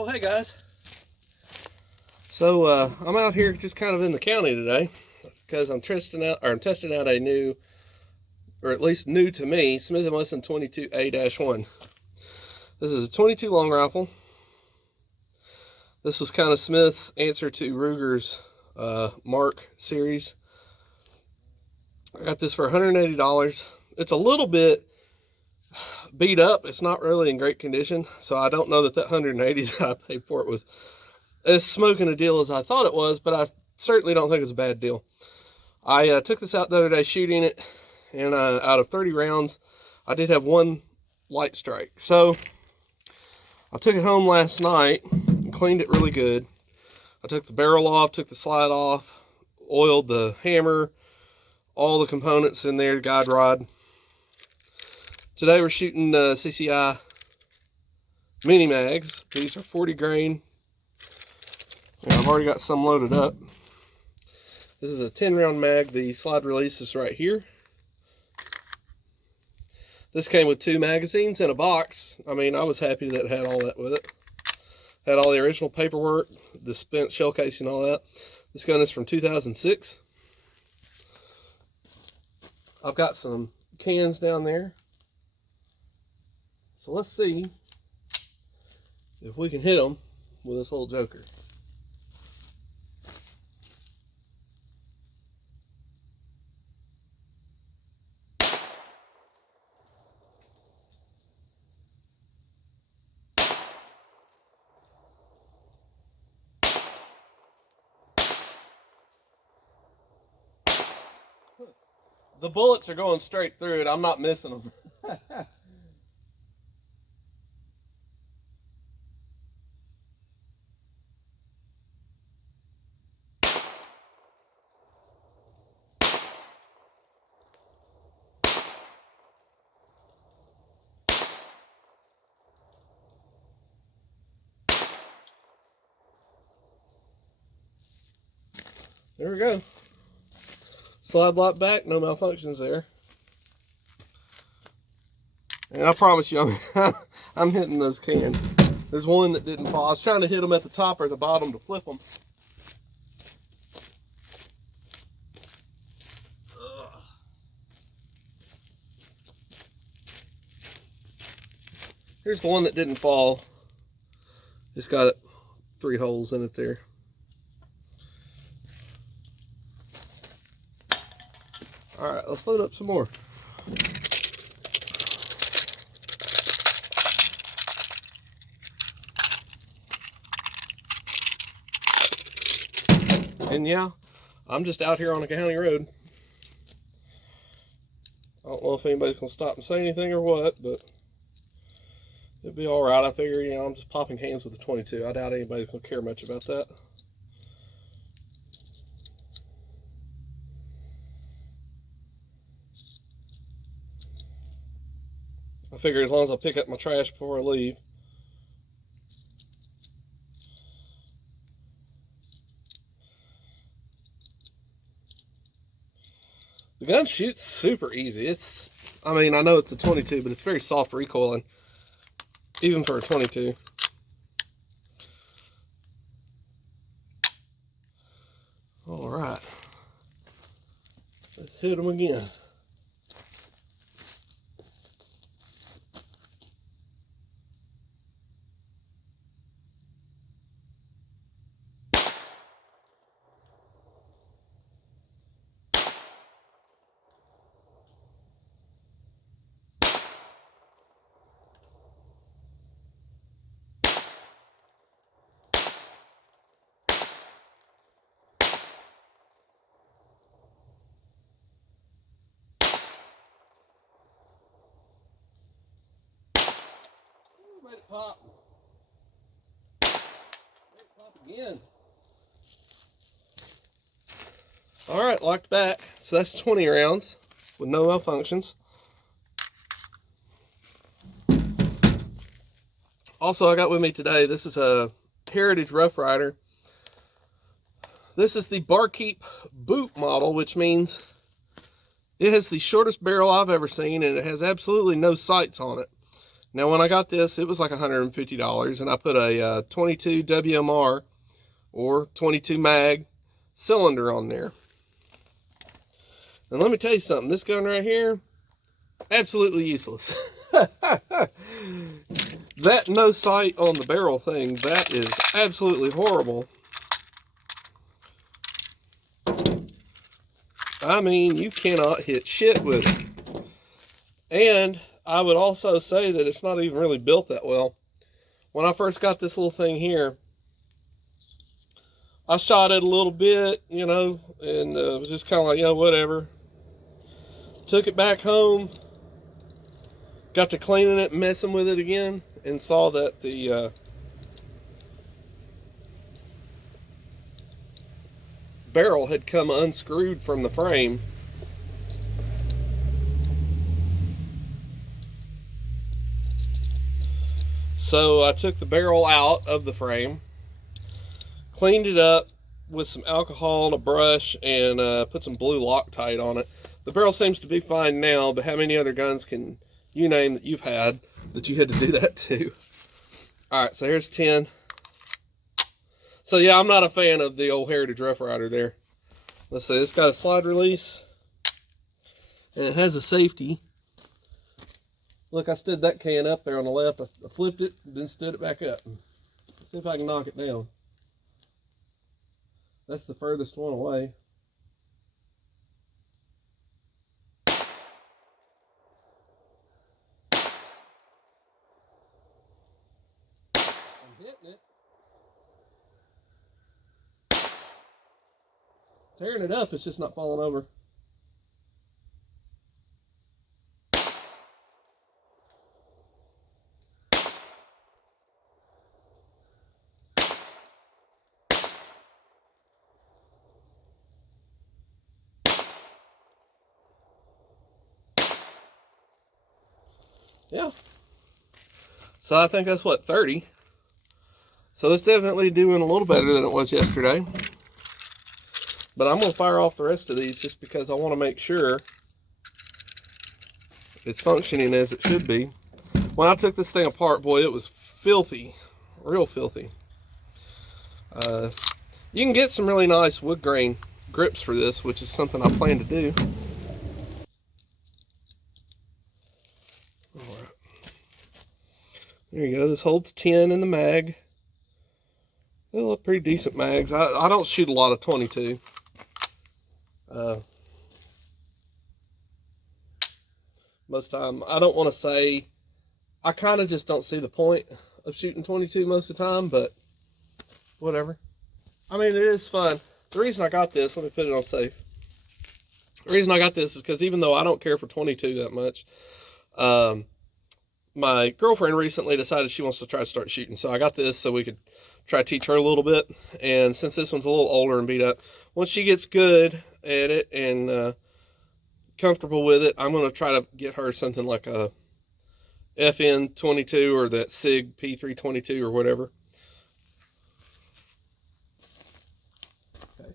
Oh, hey guys. So I'm out here just kind of in the county today because I'm testing out a new, or at least new to me, Smith & Wesson 22A-1. This is a 22 long rifle. This was kind of Smith's answer to Ruger's Mark series. I got this for $180. It's a little bit beat up. It's not really in great condition, so I don't know that $180 that I paid for it was as smoking a deal as I thought it was, but I certainly don't think it's a bad deal. I took this out the other day shooting it, and out of 30 rounds, I did have one light strike. So I took it home last night and cleaned it really good. I took the barrel off, took the slide off, oiled the hammer, all the components in there, guide rod. Today we're shooting CCI mini mags. These are 40 grain. And I've already got some loaded up. This is a 10 round mag. The slide release is right here. This came with 2 magazines in a box. I mean, I was happy that it had all that with it. Had all the original paperwork, the spent shell casing, all that. This gun is from 2006. I've got some cans down there. So let's see if we can hit them with this little joker. The bullets are going straight through it. I'm not missing them. There we go. Slide lock back, no malfunctions there. And I promise you, I'm hitting those cans. There's one that didn't fall. I was trying to hit them at the top or the bottom to flip them. Here's the one that didn't fall. It's got 3 holes in it there. All right, let's load up some more. And yeah, I'm just out here on a county road. I don't know if anybody's gonna stop and say anything or what, but it'll be all right. I figure, you know, I'm just popping cans with the 22. I doubt anybody's gonna care much about that. I figure as long as I pick up my trash before I leave. The gun shoots super easy. I mean, I know it's a 22, but it's very soft recoiling, even for a 22. All right, let's hit them again. Made it pop. Made it pop again. All right, locked back. So that's 20 rounds with no malfunctions. Also, I got with me today, this is a Heritage Rough Rider. This is the Barkeep boot model, which means it has the shortest barrel I've ever seen, and it has absolutely no sights on it. Now, when I got this, it was like $150, and I put a 22 WMR or 22 mag cylinder on there. And let me tell you something, this gun right here, absolutely useless. That no sight on the barrel thing, that is absolutely horrible. I mean, you cannot hit shit with it. And I would also say that it's not even really built that well. When I first got this little thing here, I shot it a little bit, you know, and was just kind of like, you know, whatever. Took it back home, got to cleaning it and messing with it again, and saw that the barrel had come unscrewed from the frame. So I took the barrel out of the frame, cleaned it up with some alcohol and a brush, and put some blue Loctite on it. The barrel seems to be fine now, but how many other guns can you name that you've had that you had to do that to? All right, so here's 10. So yeah, I'm not a fan of the old Heritage Rough Rider there. Let's see, it's got a slide release, and it has a safety. Look, I stood that can up there on the left. I flipped it, then stood it back up. Let's see if I can knock it down. That's the furthest one away. I'm hitting it. Tearing it up, it's just not falling over. Yeah. So I think that's what, 30. So it's definitely doing a little better than it was yesterday. But I'm going to fire off the rest of these just because I want to make sure it's functioning as it should be. When I took this thing apart, boy, it was filthy. Real filthy. You can get some really nice wood grain grips for this, which is something I plan to do. All right. There you go. This holds 10 in the mag. They look pretty decent mags. I don't shoot a lot of 22. Most time, I don't want to say, I kind of just don't see the point of shooting 22 most of the time, but whatever. I mean, it is fun. The reason I got this, let me put it on safe. The reason I got this is because even though I don't care for 22 that much, my girlfriend recently decided she wants to try to start shooting. So I got this so we could try to teach her a little bit. And since this one's a little older and beat up, once she gets good at it and comfortable with it, I'm going to try to get her something like a FN22 or that SIG P322 or whatever. Okay.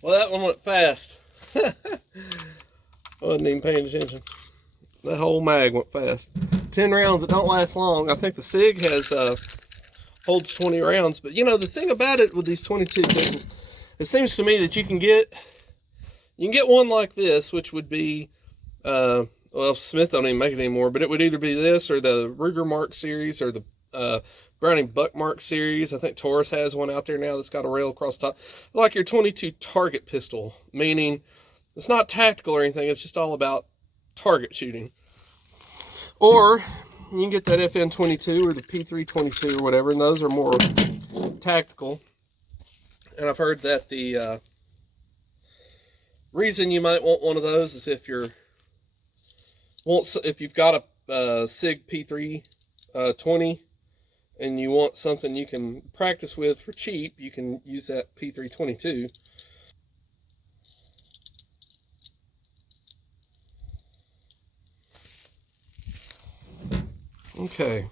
Well, that one went fast. I wasn't even paying attention. That whole mag went fast. 10 rounds that don't last long. I think the SIG has holds 20 rounds. But you know, the thing about it with these 22 pistols, it seems to me that you can get one like this, which would be well, Smith don't even make it anymore, but it would either be this or the Ruger Mark series or the Browning Buck Mark series. I think Taurus has one out there now that's got a rail across the top. Like your 22 target pistol, meaning it's not tactical or anything, it's just all about target shooting. Or you can get that FN22 or the P322 or whatever, and those are more tactical. And I've heard that the reason you might want one of those is if you're if you've got a Sig P3 20 and you want something you can practice with for cheap, you can use that P322. Okay.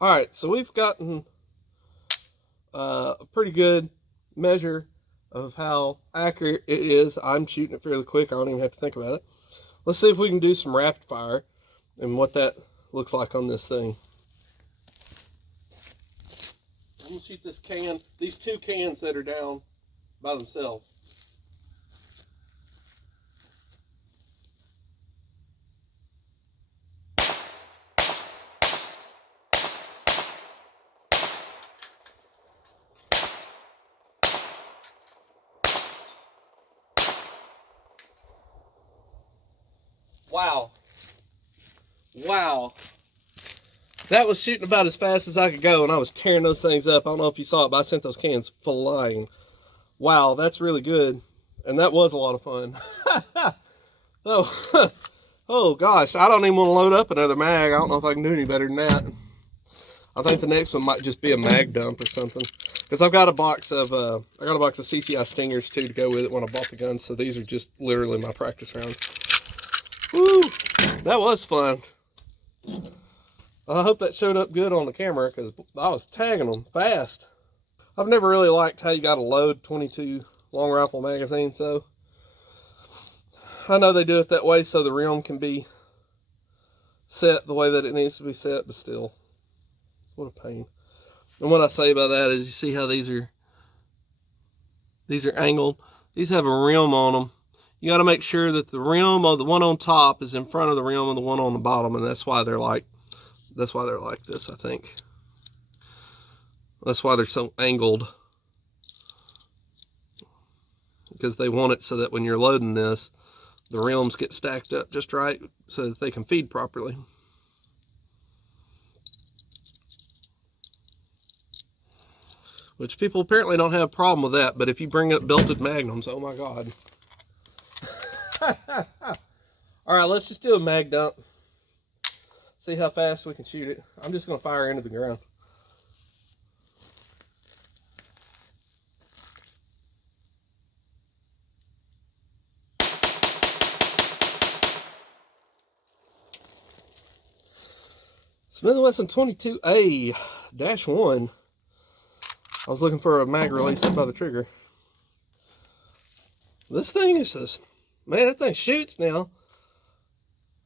All right, so we've gotten a pretty good measure of how accurate it is. I'm shooting it fairly quick. I don't even have to think about it. Let's see if we can do some rapid fire and what that looks like on this thing. I'm gonna shoot this can, these two cans that are down by themselves. Wow. Wow. That was shooting about as fast as I could go, and I was tearing those things up. I don't know if you saw it, but I sent those cans flying. Wow, that's really good. And that was a lot of fun. Oh, oh gosh, I don't even want to load up another mag. I don't know if I can do any better than that. I think the next one might just be a mag dump or something. Because I've got a box of CCI Stingers too to go with it when I bought the gun. So these are just literally my practice rounds. Woo, that was fun. I hope that showed up good on the camera because I was tagging them fast. I've never really liked how you got to load 22 long rifle magazines though. I know they do it that way so the rim can be set the way that it needs to be set, but still, what a pain. And what I say about that is you see how these are angled. These have a rim on them. You got to make sure that the rim of the one on top is in front of the rim of the one on the bottom, and that's why they're like this, I think. That's why they're so angled, because they want it so that when you're loading this, the rims get stacked up just right so that they can feed properly. Which people apparently don't have a problem with that, but if you bring up belted magnums, oh my god. All right, let's just do a mag dump. See how fast we can shoot it. I'm just going to fire into the ground. Smith & Wesson 22A-1. I was looking for a mag release up by the trigger. This thing is just, man, that thing shoots now.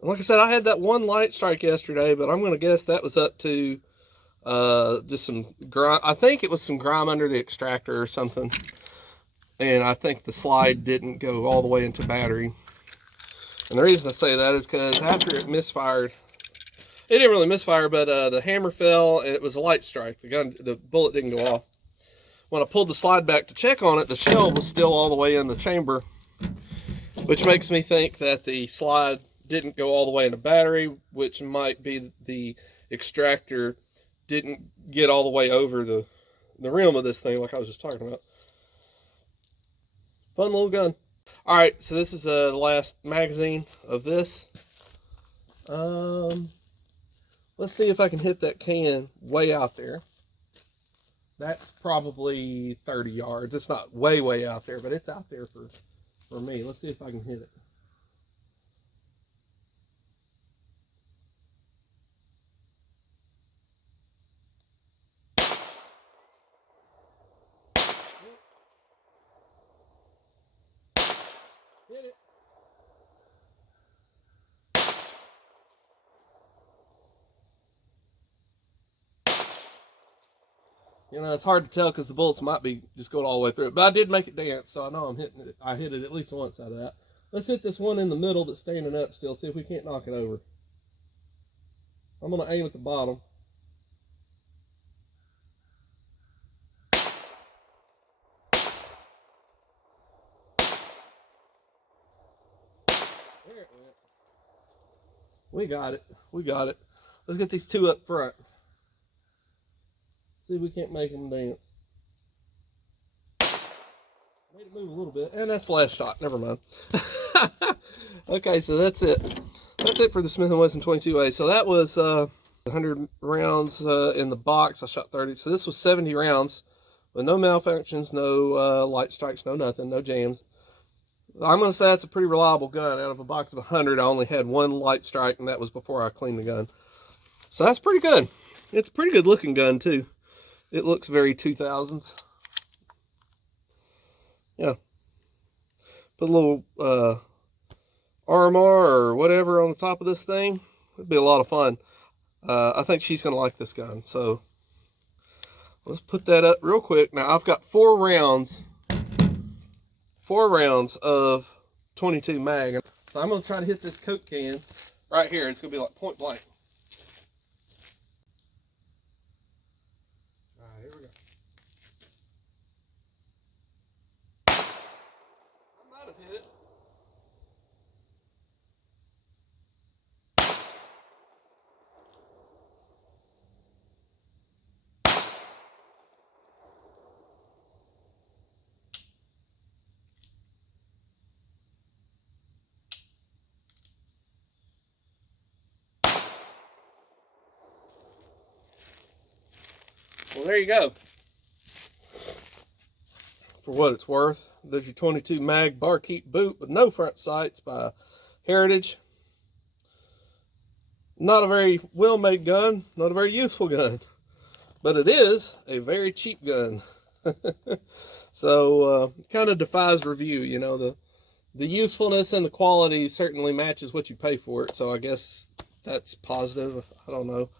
And like I said, I had that one light strike yesterday, but I'm going to guess that was up to just some grime. I think it was some grime under the extractor or something. And I think the slide didn't go all the way into battery. And the reason I say that is because after it misfired, it didn't really misfire, but the hammer fell and it was a light strike. The bullet didn't go off. When I pulled the slide back to check on it, the shell was still all the way in the chamber, which makes me think that the slide didn't go all the way in the battery, which might be the extractor didn't get all the way over the rim of this thing like I was just talking about. Fun little gun. All right, so this is the last magazine of this. Let's see if I can hit that can way out there. That's probably 30 yards. It's not way out there, but it's out there for me. Let's see if I can hit it. Hit it. You know, it's hard to tell because the bullets might be just going all the way through it. But I did make it dance, so I know I'm hitting it. I hit it at least once out of that. Let's hit this one in the middle that's standing up still. See if we can't knock it over. I'm going to aim at the bottom. There it went. We got it. We got it. Let's get these two up front. See if we can't make them dance. Made it move a little bit. And that's the last shot. Never mind. Okay, so that's it. That's it for the Smith & Wesson 22A. So that was 100 rounds in the box. I shot 30. So this was 70 rounds with no malfunctions, no light strikes, no nothing, no jams. I'm going to say that's a pretty reliable gun. Out of a box of 100, I only had one light strike, and that was before I cleaned the gun. So that's pretty good. It's a pretty good looking gun, too. It looks very 2000s. Yeah. Put a little RMR or whatever on the top of this thing. It'd be a lot of fun. I think she's going to like this gun. So let's put that up real quick. Now I've got 4 rounds of 22 mag. So I'm going to try to hit this Coke can right here. It's going to be like point blank. All right, here we go. I might have hit it. Well, there you go. For what it's worth, there's your 22 mag barkeep boot with no front sights by Heritage. Not a very well made gun, not a very useful gun, but it is a very cheap gun. So kind of defies review. You know, the usefulness and the quality certainly matches what you pay for it, so I guess that's positive. I don't know.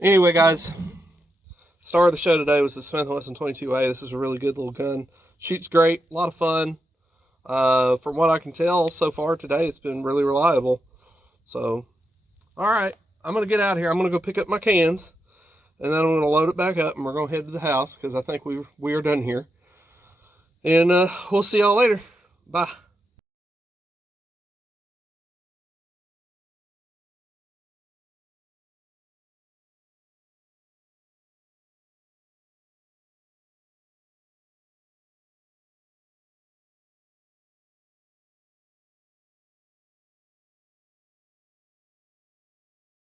Anyway, guys, star of the show today was the Smith & Wesson 22A. This is a really good little gun. Shoots great, a lot of fun. From what I can tell so far today, it's been really reliable. So, all right, I'm going to get out of here. I'm going to go pick up my cans, and then I'm going to load it back up, and we're going to head to the house because I think we are done here. And we'll see y'all later. Bye.